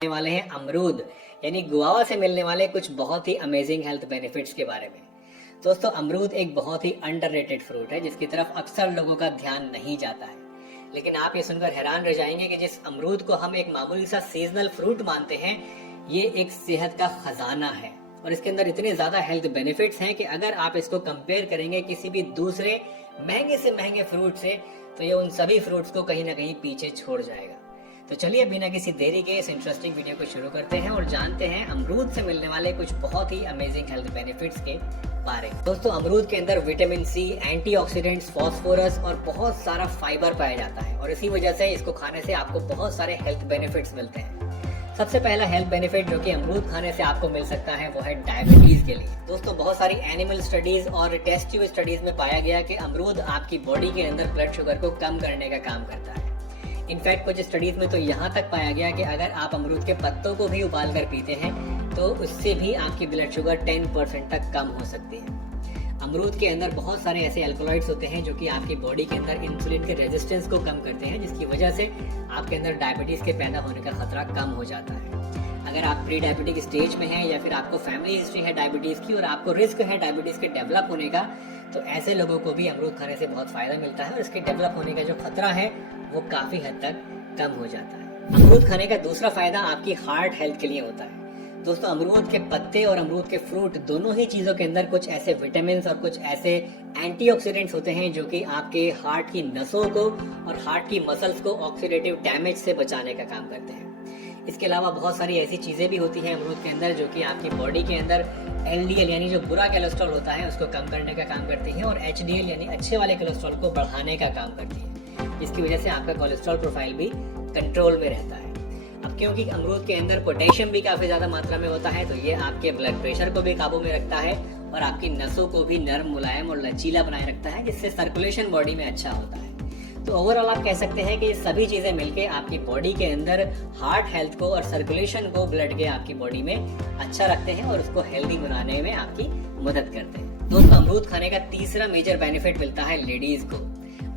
करने वाले हैं अमरूद यानी गुआवा से मिलने वाले कुछ बहुत ही अमेजिंग हेल्थ बेनिफिट्स के बारे में। दोस्तों, अमरूद एक बहुत ही अंडररेटेड फ्रूट है जिसकी तरफ अक्सर लोगों का ध्यान नहीं जाता है। लेकिन आप ये सुनकर हैरान रह जाएंगे कि जिस अमरूद को हम एक मामूली सा सीजनल फ्रूट मानते हैं, ये एक सेहत का खजाना है और इसके अंदर इतने ज्यादा हेल्थ बेनिफिट्स हैं कि अगर आप इसको कंपेयर करेंगे किसी भी दूसरे महंगे से महंगे फ्रूट से, तो ये उन सभी फ्रूट्स को कहीं ना कहीं पीछे छोड़ जाएगा। तो चलिए बिना किसी देरी के इस इंटरेस्टिंग वीडियो को शुरू करते हैं और जानते हैं अमरूद से मिलने वाले कुछ बहुत ही अमेजिंग हेल्थ बेनिफिट्स के बारे में। दोस्तों, अमरूद के अंदर विटामिन सी, एंटीऑक्सीडेंट्स, फास्फोरस और बहुत सारा फाइबर पाया जाता है और इसी वजह से इसको खाने से आपको बहुत सारे हेल्थ बेनिफिट्स मिलते हैं। सबसे पहला हेल्थ बेनिफिट जो कि अमरूद खाने से आपको मिल सकता है वो है डायबिटीज के लिए। दोस्तों, बहुत सारी एनिमल स्टडीज और टेस्ट ट्यूब स्टडीज में पाया गया कि अमरूद आपकी बॉडी के अंदर ब्लड शुगर को कम करने का काम करता है। इनफैक्ट कुछ स्टडीज में तो यहाँ तक पाया गया कि अगर आप अमरूद के पत्तों को भी उबाल कर पीते हैं तो उससे भी आपकी ब्लड शुगर 10% तक कम हो सकती है। अमरूद के अंदर बहुत सारे ऐसे अल्कोलॉइड्स होते हैं जो कि आपकी बॉडी के अंदर इंसुलिन के रेजिस्टेंस को कम करते हैं, जिसकी वजह से आपके अंदर डायबिटीज के पैदा होने का खतरा कम हो जाता है। अगर आप प्री डायबिटिक स्टेज में हैं या फिर आपको फैमिली हिस्ट्री है डायबिटीज की और आपको रिस्क है डायबिटीज के डेवलप होने का, तो ऐसे लोगों को भी अमरूद खाने से बहुत फायदा मिलता है और इसके डेवलप होने का जो खतरा है वो काफी हद तक कम हो जाता है। अमरूद खाने का दूसरा फायदा आपकी हार्ट हेल्थ के लिए होता है। दोस्तों, अमरूद के पत्ते और अमरूद के फ्रूट दोनों ही चीजों के अंदर कुछ ऐसे विटामिन और कुछ ऐसे एंटीऑक्सीडेंट्स होते हैं जो कि आपके हार्ट की नसों को और हार्ट की मसल्स को ऑक्सीडेटिव डैमेज से बचाने का काम करते हैं। इसके अलावा बहुत सारी ऐसी चीजें भी होती हैं अमरूद के अंदर जो कि आपकी बॉडी के अंदर LDL यानी जो बुरा कोलेस्ट्रॉल होता है उसको कम करने का काम करती है और HDL यानी अच्छे वाले कोलेस्ट्रॉल को बढ़ाने का काम करती है, जिसकी वजह से आपका कोलेस्ट्रॉल प्रोफाइल भी कंट्रोल में रहता है। अब क्योंकि अमरूद के अंदर पोटेशियम भी काफी ज्यादा मात्रा में होता है, तो ये आपके ब्लड प्रेशर को भी काबू में रखता है और आपकी नसों को भी नर्म, मुलायम और लचीला बनाए रखता है, जिससे सर्कुलेशन बॉडी में अच्छा होता है। तो ओवरऑल आप कह सकते हैं कि ये सभी चीजें मिलके आपकी बॉडी के अंदर हार्ट हेल्थ को और सर्कुलेशन को, ब्लड के आपकी बॉडी में अच्छा रखते हैं और उसको हेल्दी बनाने में आपकी मदद करते हैं। दोस्तों, अमरूद खाने का तीसरा मेजर बेनिफिट मिलता है लेडीज को।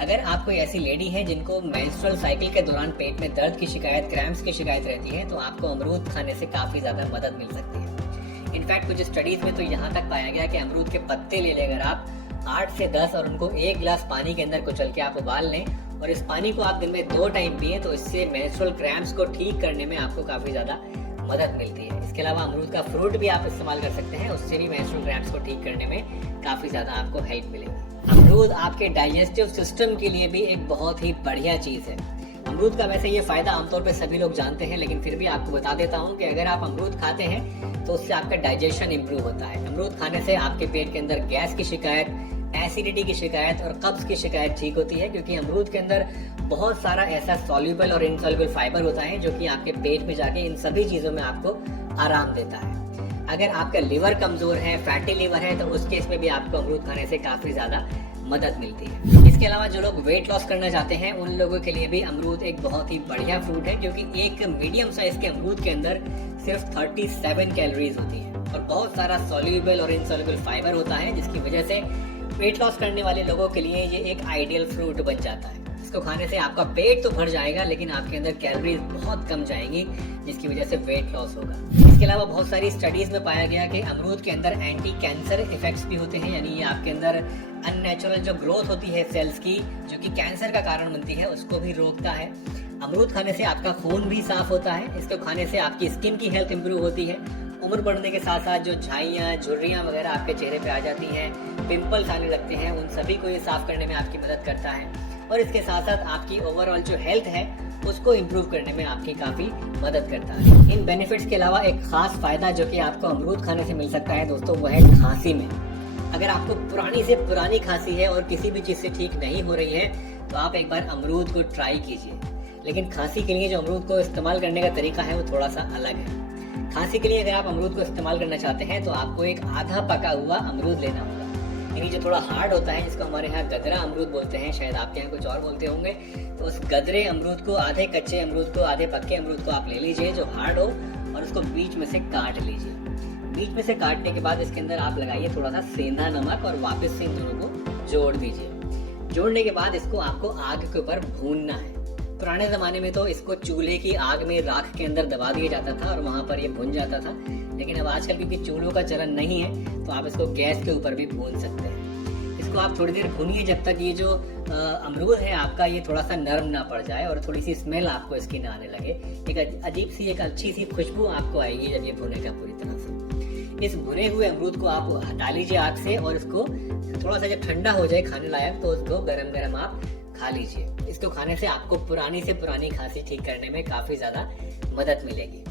अगर आप कोई ऐसी लेडी है जिनको मेंस्ट्रुअल साइकिल के दौरान पेट में दर्द की शिकायत, क्रैम्प्स की शिकायत रहती है, तो आपको अमरूद खाने से काफी ज्यादा मदद मिल सकती है। इनफैक्ट कुछ स्टडीज में तो यहाँ तक पाया गया कि अमरूद के पत्ते ले लेकर आप 8 से 10 और उनको 1 गिलास पानी के अंदर कुचल के आप उबाल लें और इस पानी को आप दिन में 2 टाइम पिए, तो इससे मेंस्ट्रुअल क्रैम्प्स को ठीक करने में आपको काफी ज्यादा मदद मिलती है। इसके अलावा अमरूद का फ्रूट भी आप इस्तेमाल कर सकते हैं, उससे भी मेंस्ट्रुअल क्रैम्प्स को ठीक करने में काफी ज्यादा आपको हेल्प मिलेगी। अमरूद आपके डाइजेस्टिव सिस्टम के लिए भी एक बहुत ही बढ़िया चीज है। अमरूद का वैसे ये फायदा आमतौर पे सभी लोग जानते हैं, लेकिन फिर भी आपको बता देता हूँ कि अगर आप अमरूद खाते हैं तो उससे आपका डाइजेशन इंप्रूव होता है। अमरूद खाने से आपके पेट के अंदर गैस की शिकायत, एसिडिटी की शिकायत और कब्ज की शिकायत ठीक होती है, क्योंकि अमरूद के अंदर बहुत सारा ऐसा सॉल्युबल और इनसॉल्युबल फाइबर होता है जो कि आपके पेट में जाके इन सभी चीजों में आपको आराम देता है। अगर आपका लिवर कमजोर है, फैटी लिवर है, तो उस केस में भी आपको अमरूद खाने से काफी ज्यादा मदद मिलती है। इसके अलावा जो लोग वेट लॉस करना चाहते हैं उन लोगों के लिए भी अमरूद एक बहुत ही बढ़िया फ्रूट है, क्योंकि एक मीडियम साइज के अमरूद के अंदर सिर्फ 37 कैलोरीज होती है और बहुत सारा सॉल्युबल और इनसॉल्युबल फाइबर होता है, जिसकी वजह से वेट लॉस करने वाले लोगों के लिए ये एक आइडियल फ्रूट बन जाता है। इसको खाने से आपका पेट तो भर जाएगा, लेकिन आपके अंदर कैलोरीज बहुत कम जाएंगी, जिसकी वजह से वेट लॉस होगा। इसके अलावा बहुत सारी स्टडीज में पाया गया कि अमरूद के अंदर एंटी कैंसर इफेक्ट्स भी होते हैं, यानी ये आपके अंदर अननेचुरल जो ग्रोथ होती है सेल्स की, जो कि कैंसर का कारण बनती है, उसको भी रोकता है। अमरूद खाने से आपका खून भी साफ होता है। इसको खाने से आपकी स्किन की हेल्थ इंप्रूव होती है। उम्र बढ़ने के साथ साथ जो झाइयाँ, झुर्रियाँ वगैरह आपके चेहरे पे आ जाती हैं, पिंपल्स आने लगते हैं, उन सभी को ये साफ करने में आपकी मदद करता है और इसके साथ साथ आपकी ओवरऑल जो हेल्थ है उसको इम्प्रूव करने में आपकी काफी मदद करता है। इन बेनिफिट्स के अलावा एक खास फायदा जो कि आपको अमरूद खाने से मिल सकता है दोस्तों, वो है खांसी में। अगर आपको पुरानी से पुरानी खांसी है और किसी भी चीज से ठीक नहीं हो रही है, तो आप एक बार अमरूद को ट्राई कीजिए। लेकिन खांसी के लिए जो अमरूद को इस्तेमाल करने का तरीका है वो थोड़ा सा अलग है। खांसी के लिए अगर आप अमरूद को इस्तेमाल करना चाहते हैं तो आपको एक आधा पका हुआ अमरूद लेना होगा, यानी जो थोड़ा हार्ड होता है, जिसको हमारे यहाँ गदरा अमरूद बोलते हैं, शायद आपके यहाँ कुछ और बोलते होंगे। तो उस गदरे अमरूद को, आधे कच्चे अमरूद को, आधे पक्के अमरूद को आप ले लीजिए जो हार्ड हो और उसको बीच में से काट लीजिए। बीच में से काटने के बाद इसके अंदर आप लगाइए थोड़ा सा सेंधा नमक और वापस से इन दोनों को जोड़ दीजिए। जोड़ने के बाद इसको आपको आग के ऊपर भूनना है। पुराने जमाने में तो इसको चूल्हे की आग में राख के अंदर दबा दिया जाता था और वहां पर ये भुन जाता था, लेकिन अब आजकल क्योंकि चूल्हों का चलन नहीं है तो आप इसको गैस के ऊपर भी भून सकते हैं। इसको आप थोड़ी देर भूनिए जब तक ये जो अमरूद है आपका ये थोड़ा सा नरम ना पड़ जाए और थोड़ी सी स्मेल आपको इसकी ना आने लगे। एक अजीब सी एक अच्छी सी खुशबू आपको आएगी जब ये भुनेगा पूरी तरह से। इस भुने हुए अमरूद को आप हटा लीजिए आग से और इसको थोड़ा सा जब ठंडा हो जाए खाने लायक तो उसको गरम गरम आप खा लीजिए। इसको खाने से आपको पुरानी से पुरानी खांसी ठीक करने में काफी ज्यादा मदद मिलेगी।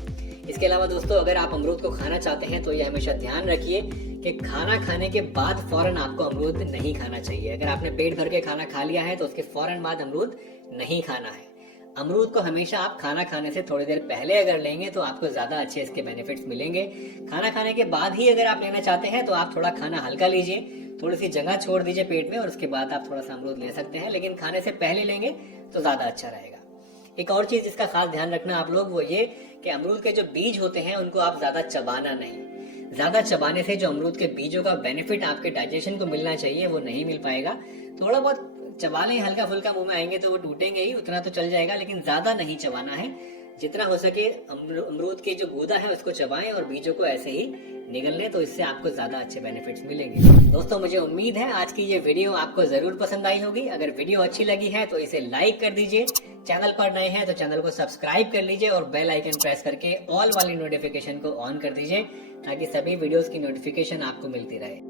इसके अलावा दोस्तों अगर आप अमरूद को खाना चाहते हैं तो ये हमेशा ध्यान रखिए कि खाना खाने के बाद फौरन आपको अमरूद नहीं खाना चाहिए। अगर आपने पेट भर के खाना खा लिया है तो उसके फौरन बाद अमरूद नहीं खाना है। अमरूद को हमेशा आप खाना खाने से थोड़ी देर पहले अगर लेंगे तो आपको ज्यादा अच्छे इसके बेनिफिट्स मिलेंगे। खाना खाने के बाद ही अगर आप लेना चाहते हैं तो आप थोड़ा खाना हल्का लीजिए, थोड़ी सी जगह छोड़ दीजिए पेट में और उसके बाद आप थोड़ा सा अमरूद ले सकते हैं, लेकिन खाने से पहले लेंगे तो ज्यादा अच्छा रहेगा। एक और चीज जिसका खास ध्यान रखना आप लोग वो ये कि अमरूद के जो बीज होते हैं उनको आप ज्यादा चबाना नहीं। ज्यादा चबाने से जो अमरूद के बीजों का बेनिफिट आपके डाइजेशन को मिलना चाहिए वो नहीं मिल पाएगा। थोड़ा बहुत चबा लें, हल्का फुल्का मुंह में आएंगे तो वो टूटेंगे ही, उतना तो चल जाएगा, लेकिन ज्यादा नहीं चबाना है। जितना हो सके अमरूद की जो गूदा है उसको चबाएं और बीजों को ऐसे ही निगल लें, तो इससे आपको ज्यादा अच्छे बेनिफिट्स मिलेंगे। दोस्तों मुझे उम्मीद है आज की ये वीडियो आपको जरूर पसंद आई होगी। अगर वीडियो अच्छी लगी है तो इसे लाइक कर दीजिए, चैनल पर नए हैं तो चैनल को सब्सक्राइब कर लीजिए और बेल आइकन प्रेस करके ऑल वाली नोटिफिकेशन को ऑन कर दीजिए ताकि सभी वीडियोस की नोटिफिकेशन आपको मिलती रहे।